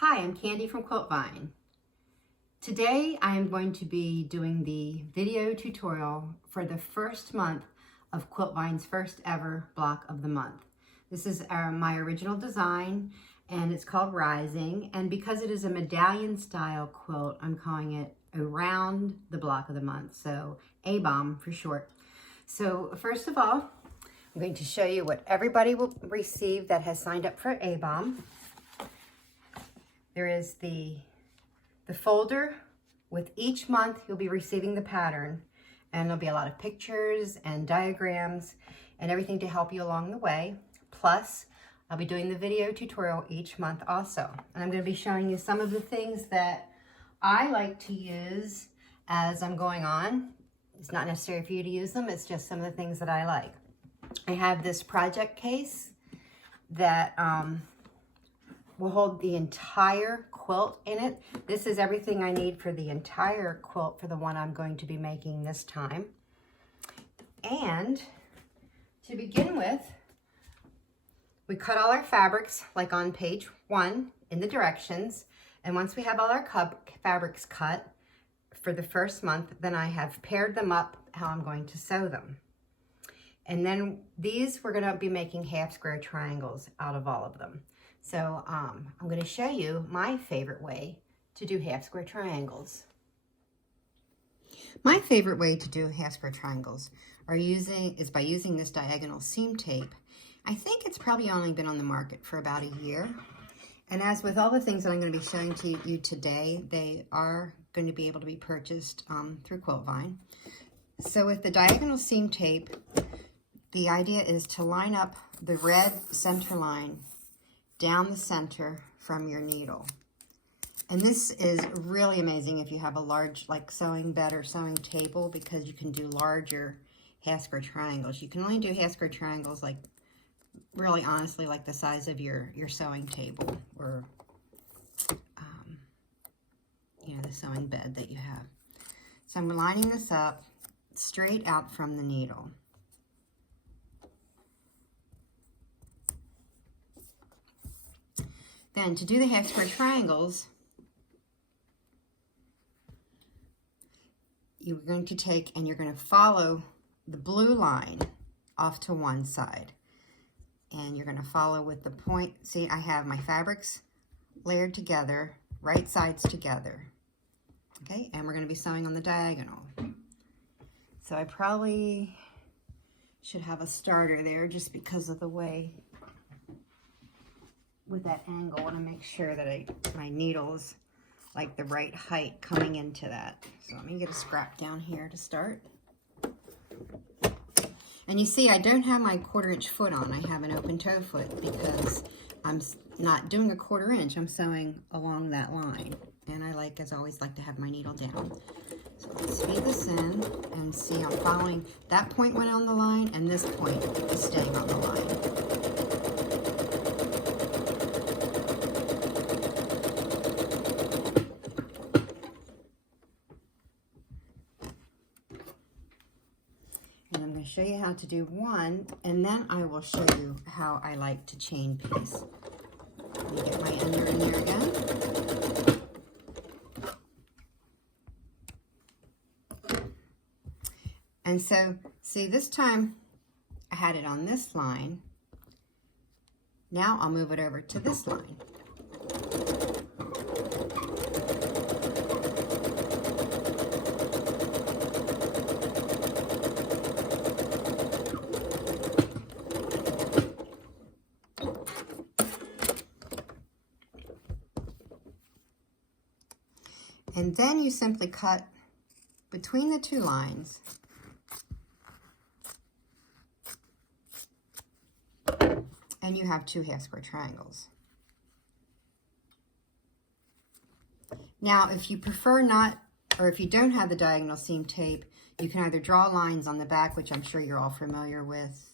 Hi, I'm Candy from Quilt Vine. Today I am going to be doing the video tutorial for the first month of Quilt Vine's first ever block of the month. This is my original design and it's called Rising, and because it is a medallion style quilt, I'm calling it Around the Block of the Month, so ABOM for short. So first of all, I'm going to show you what everybody will receive that has signed up for ABOM. There is the folder with each month you'll be receiving the pattern, and there'll be a lot of pictures and diagrams and everything to help you along the way. Plus, I'll be doing the video tutorial each month also. And I'm going to be showing you some of the things that I like to use as I'm going on. It's not necessary for you to use them, it's just some of the things that I like. I have this project case that will hold the entire quilt in it. This is everything I need for the entire quilt for the one I'm going to be making this time. And to begin with, we cut all our fabrics like on page 1 in the directions. And once we have all our fabrics cut for the first month, then I have paired them up how I'm going to sew them. And then these, we're gonna be making half square triangles out of all of them. So I'm going to show you my favorite way to do half square triangles. My favorite way to do half square triangles is by using this diagonal seam tape. I think it's probably only been on the market for about a year. And as with all the things that I'm going to be showing to you today, they are going to be able to be purchased through Quilt Vine. So with the diagonal seam tape, the idea is to line up the red center line down the center from your needle. And this is really amazing if you have a large like sewing bed or sewing table, because you can do larger half square triangles. You can only do half square triangles like really honestly like the size of your sewing table or you know, the sewing bed that you have. So I'm lining this up straight out from the needle. Then to do the half square triangles, you're going to take and you're going to follow the blue line off to one side. And you're going to follow with the point. See, I have my fabrics layered together, right sides together. Okay, and we're going to be sewing on the diagonal. So I probably should have a starter there just because of the way with that angle. I want to make sure that my needle's like the right height coming into that. So let me get a scrap down here to start. And you see, I don't have my 1/4 inch foot on. I have an open toe foot because I'm not doing a 1/4 inch. I'm sewing along that line. And I as always, like to have my needle down. So let's feed this in and see, I'm following, that point went on the line and this point is staying on the line. Show you how to do one, and then I will show you how I like to chain piece. Let me get my ender in there again. And so, see, this time I had it on this line. Now I'll move it over to this line. And then you simply cut between the two lines and you have two half square triangles. Now, if you prefer not, or if you don't have the diagonal seam tape, you can either draw lines on the back, which I'm sure you're all familiar with,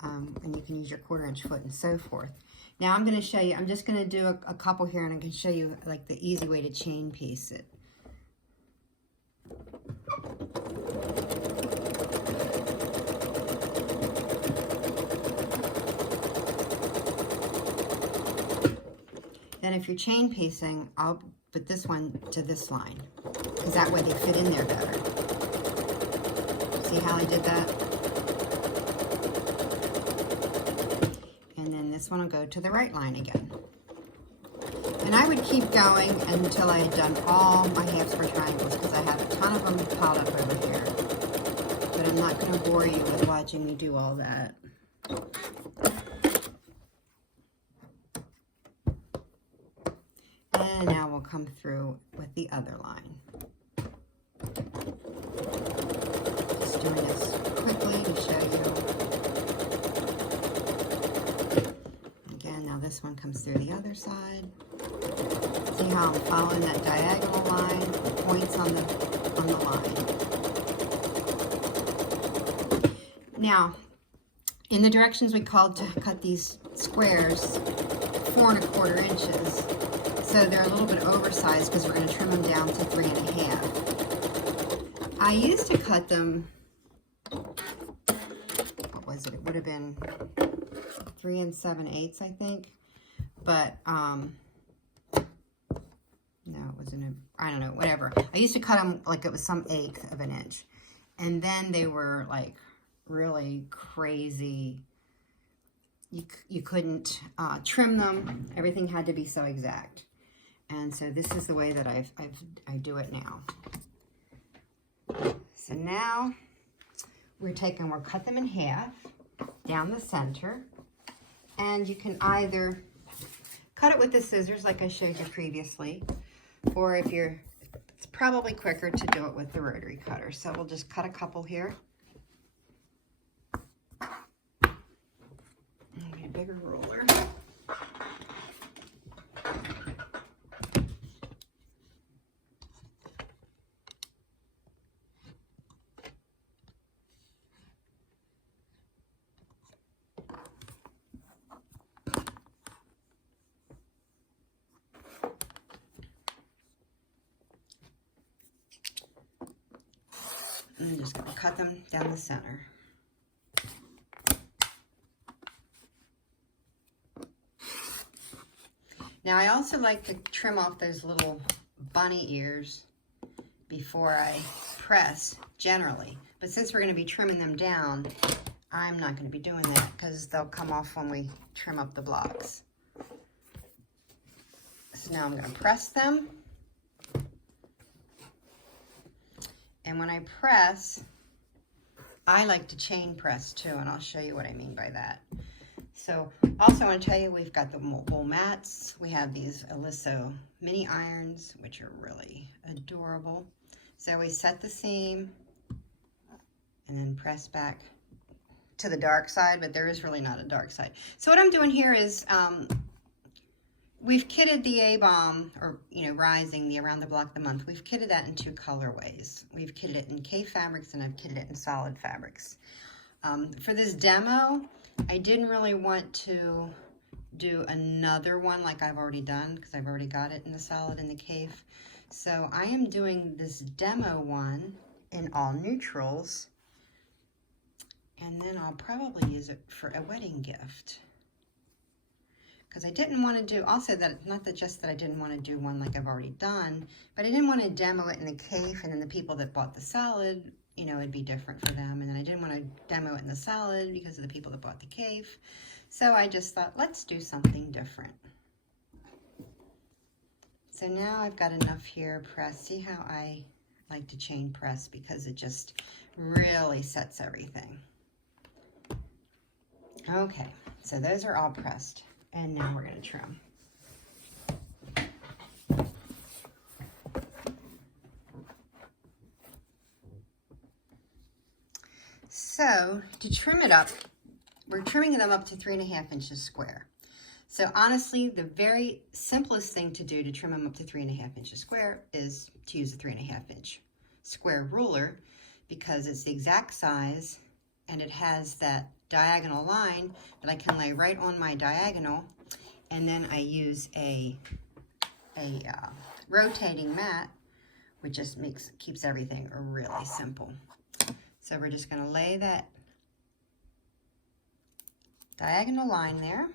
and you can use your 1/4 inch foot and so forth. Now I'm going to show you, I'm just going to do a couple here, and I can show you like the easy way to chain piece it. Then if you're chain piecing, I'll put this one to this line, because that way they fit in there better. See how I did that? And then this one will go to the right line again. And I would keep going until I had done all my half square triangles, because I have a ton of them piled up over here. But I'm not going to bore you with watching me do all that. And now we'll come through with the other line. Just doing this quickly to show you. Again, now this one comes through the other side. See how I'm following that diagonal line, the points on the line. Now, in the directions we called to cut these squares 4 1/4 inches. So they're a little bit oversized because we're going to trim them down to 3 1/2. I used to cut them, what was it? It would have been 3 7/8, I think. But, no, it wasn't, I don't know, whatever. I used to cut them like it was some 1/8 of an inch. And then they were like really crazy. You couldn't trim them. Everything had to be so exact. And so this is the way that I do it now. So now we'll cut them in half down the center. And you can either cut it with the scissors like I showed you previously, or if it's probably quicker to do it with the rotary cutter. So we'll just cut a couple here. Get a bigger ruler. And I'm just going to cut them down the center. Now I also like to trim off those little bunny ears before I press, generally. But since we're going to be trimming them down, I'm not going to be doing that because they'll come off when we trim up the blocks. So now I'm going to press them. And when I press, I like to chain press too, and I'll show you what I mean by that. So also I want to tell you we've got the wool mats. We have these Aliso mini irons, which are really adorable. So we set the seam and then press back to the dark side, but there is really not a dark side. So what I'm doing here is we've kitted the A-Bomb, or Rising, the Around the Block of the Month. We've kitted that in 2 colorways. We've kitted it in K fabrics and I've kitted it in solid fabrics. For this demo, I didn't really want to do another one like I've already done because I've already got it in the solid and the cave. So I am doing this demo one in all neutrals, and then I'll probably use it for a wedding gift. Because I didn't want to do, also that, not that just that I didn't want to do one like I've already done, but I didn't want to demo it in the cave, and then the people that bought the solid, it'd be different for them. And then I didn't want to demo it in the solid because of the people that bought the cave. So I just thought, let's do something different. So now I've got enough here pressed. See how I like to chain press because it just really sets everything. Okay, so those are all pressed. And now we're going to trim. So to trim it up, we're trimming them up to 3 1/2 inches square. So honestly, the very simplest thing to do to trim them up to 3 1/2 inches square is to use a 3 1/2 inch square ruler, because it's the exact size and it has that diagonal line that I can lay right on my diagonal, and then I use a rotating mat, which just keeps everything really simple. So we're just going to lay that diagonal line there.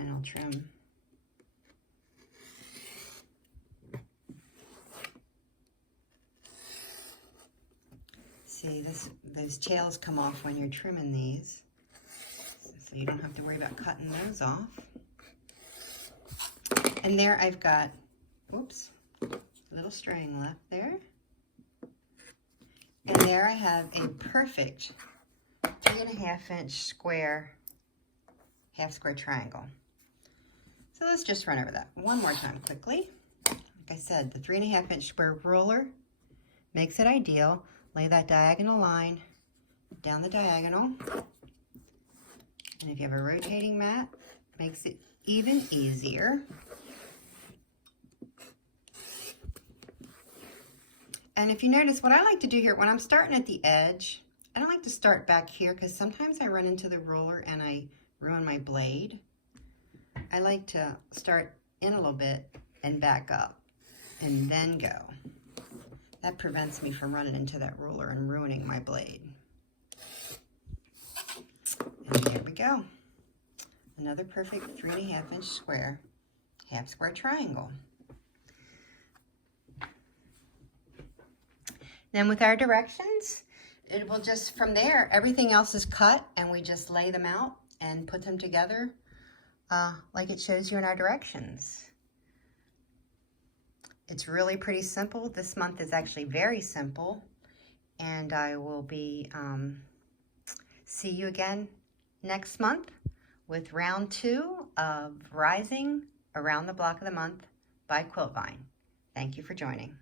And I'll trim. See, those tails come off when you're trimming these, so you don't have to worry about cutting those off. And there I've got, oops, a little string left there. And there I have a perfect 3.5 inch square, half square triangle. So let's just run over that one more time quickly. Like I said, the 3.5 inch square ruler makes it ideal. Lay that diagonal line down the diagonal. And if you have a rotating mat, it makes it even easier. And if you notice, what I like to do here, when I'm starting at the edge, I don't like to start back here because sometimes I run into the ruler and I ruin my blade. I like to start in a little bit and back up and then go. That prevents me from running into that ruler and ruining my blade. And there we go. Another perfect 3.5 inch square, half square triangle. Then with our directions, it will just, from there, everything else is cut and we just lay them out and put them together like it shows you in our directions. It's really pretty simple. This month is actually very simple, and I will be see you again next month with round 2 of Rising Around the Block of the Month by Quilt Vine. Thank you for joining.